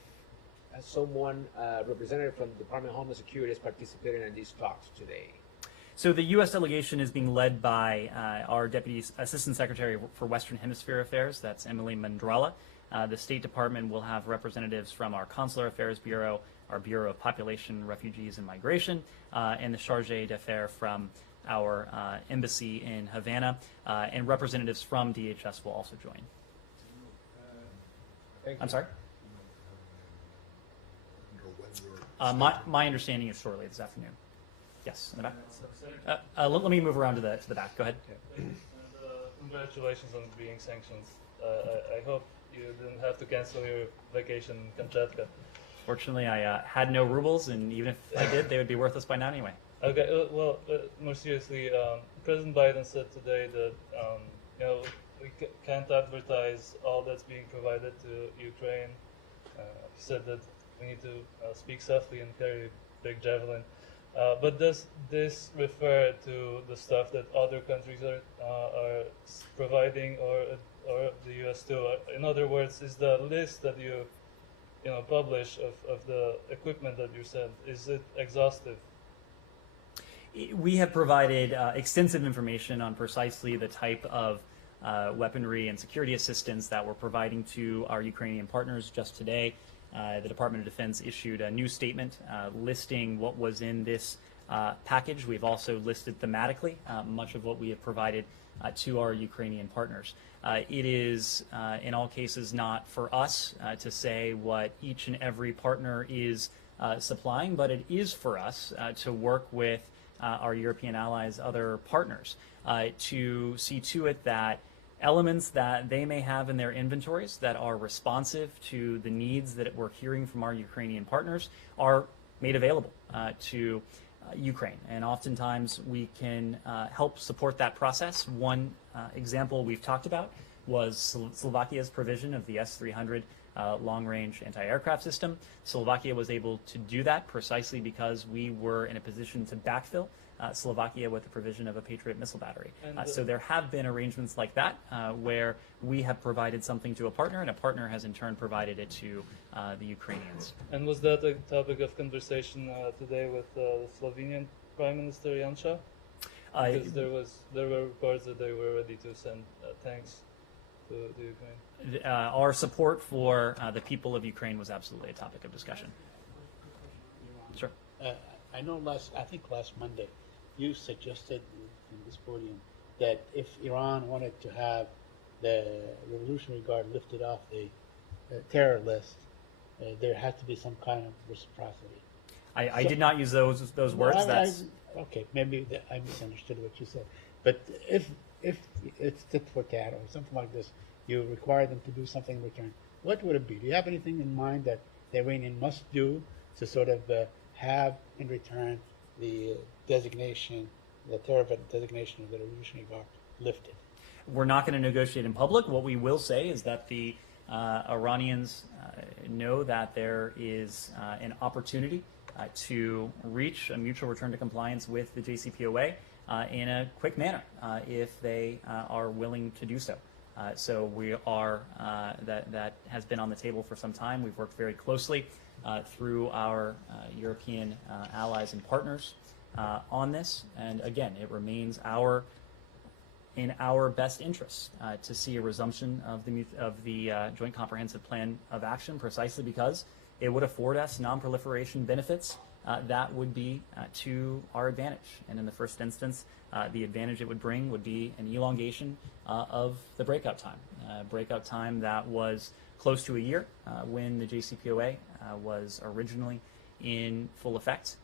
someone, representative from the Department of Homeland Security, is participating in these talks today. So the U.S. delegation is being led by our Deputy Assistant Secretary for Western Hemisphere Affairs, that's Emily Mandrala. The State Department will have representatives from our Consular Affairs Bureau, our Bureau of Population, Refugees, and Migration, and the Chargé d'Affaires from our embassy in Havana, and representatives from DHS will also join. I'm sorry? My understanding is shortly this afternoon. Yes, in the back. Let me move around to the back. Go ahead. And, congratulations on being sanctioned. I hope you didn't have to cancel your vacation in Kamchatka. Fortunately, I had no rubles, and even if I did, they would be worthless by now anyway. Okay. Well, more seriously, President Biden said today that we can't advertise all that's being provided to Ukraine. He said that we need to speak softly and carry big javelin. But does this refer to the stuff that other countries are providing, or the U.S. too? In other words, is the list that you publish of the equipment that you sent, is it exhaustive? We have provided extensive information on precisely the type of weaponry and security assistance that we're providing to our Ukrainian partners. Just today, the Department of Defense issued a new statement listing what was in this package. We've also listed thematically much of what we have provided to our Ukrainian partners. It is, in all cases, not for us to say what each and every partner is supplying, but it is for us to work with our European allies, other partners, to see to it that elements that they may have in their inventories that are responsive to the needs that we're hearing from our Ukrainian partners are made available to Ukraine. And oftentimes we can help support that process. One example we've talked about was Slovakia's provision of the S-300 long-range anti-aircraft system. Slovakia was able to do that precisely because we were in a position to backfill Slovakia with the provision of a Patriot missile battery. So there have been arrangements like that where we have provided something to a partner, and a partner has in turn provided it to the Ukrainians. And was that a topic of conversation today with the Slovenian Prime Minister Janša? Because there were reports that they were ready to send tanks to Ukraine. Our support for the people of Ukraine was absolutely a topic of discussion. Sure. I know I think last Monday, you suggested in this podium that if Iran wanted to have the Revolutionary Guard lifted off the terror list, there had to be some kind of reciprocity. I did not use those words. Okay, maybe I misunderstood what you said. But if it's tit for tat or something like this, you require them to do something in return, what would it be? Do you have anything in mind that the Iranian must do to sort of have in return the designation, the terror designation of the Revolutionary Guard lifted? We're not going to negotiate in public. What we will say is that the Iranians know that there is an opportunity to reach a mutual return to compliance with the JCPOA in a quick manner if they are willing to do so. So we are, that has been on the table for some time. We've worked very closely through our European allies and partners on this. And again, it remains in our best interests to see a resumption of the Joint Comprehensive Plan of Action, precisely because it would afford us non-proliferation benefits that would be to our advantage. And in the first instance, the advantage it would bring would be an elongation of the breakout time that was close to a year when the JCPOA was originally in full effect.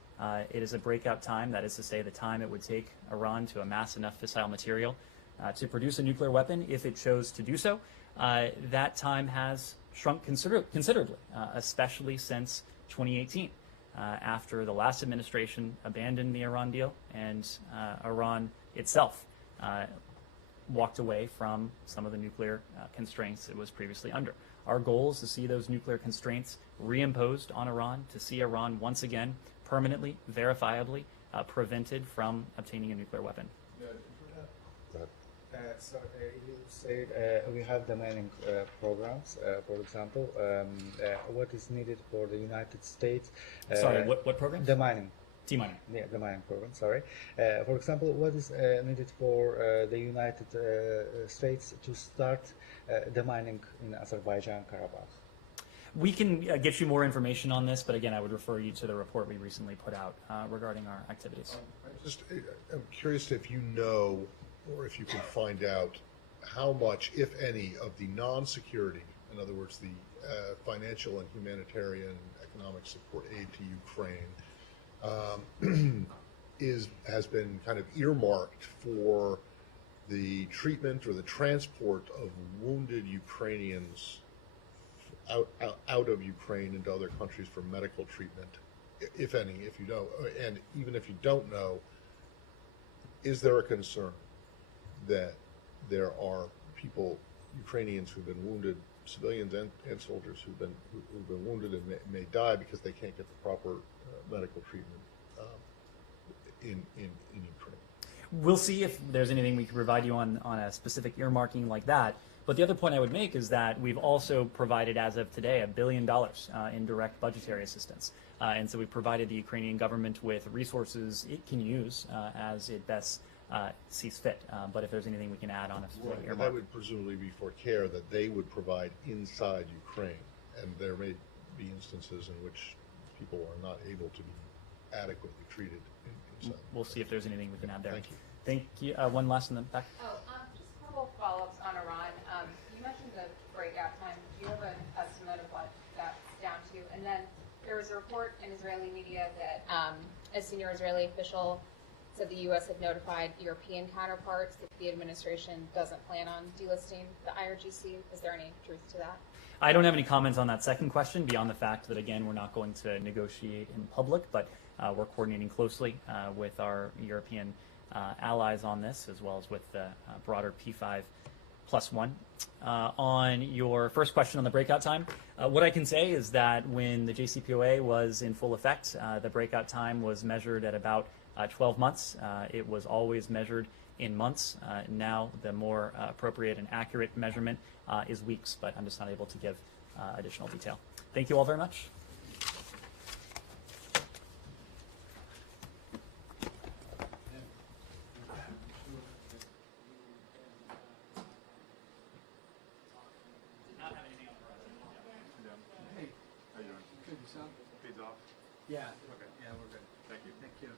It is a breakout time, that is to say the time it would take Iran to amass enough fissile material to produce a nuclear weapon if it chose to do so. That time has shrunk considerably, especially since 2018, after the last administration abandoned the Iran deal and Iran itself walked away from some of the nuclear constraints it was previously under. Our goal is to see those nuclear constraints reimposed on Iran, to see Iran once again permanently, verifiably prevented from obtaining a nuclear weapon. So you said we have demining programs, for example. What is needed for the United States? Sorry, what program? Demining. Demining. Yeah, demining program, sorry. For example, what is needed for the United States to start demining in Azerbaijan, Karabakh? We can get you more information on this, but again, I would refer you to the report we recently put out regarding our activities. I'm curious if you know, or if you can find out, how much, if any, of the non-security, in other words, the financial and humanitarian economic support aid to Ukraine, has been kind of earmarked for the treatment or the transport of wounded Ukrainians out of Ukraine into other countries for medical treatment, if any, if you know, and even if you don't know, is there a concern that there are people, Ukrainians who've been wounded, civilians and soldiers who've been wounded and may die because they can't get the proper medical treatment in Ukraine? We'll see if there's anything we can provide you on a specific earmarking like that. But the other point I would make is that we've also provided, as of today, $1 billion in direct budgetary assistance. And so we've provided the Ukrainian government with resources it can use as it best sees fit. But if there's anything we can add on a specific earmark. That would presumably be for care that they would provide inside Ukraine. And there may be instances in which people are not able to be adequately treated inside. We'll see if there's anything we can add there. Thank you. Thank you. One last in the back. Just a couple of follow-ups on Iran. You mentioned the breakout time. Do you have an estimate of what that's down to? And then there was a report in Israeli media that a senior Israeli official said the U.S. had notified European counterparts that the administration doesn't plan on delisting the IRGC. Is there any truth to that? I don't have any comments on that second question beyond the fact that, again, we're not going to negotiate in public, but we're coordinating closely with our European allies on this, as well as with the broader P5+1. On your first question on the breakout time, what I can say is that when the JCPOA was in full effect, the breakout time was measured at about 12 months. It was always measured in months. Now the more appropriate and accurate measurement is weeks, but I'm just not able to give additional detail. Thank you all very much. Yeah. Okay. Yeah, we're good. Thank you. Thank you.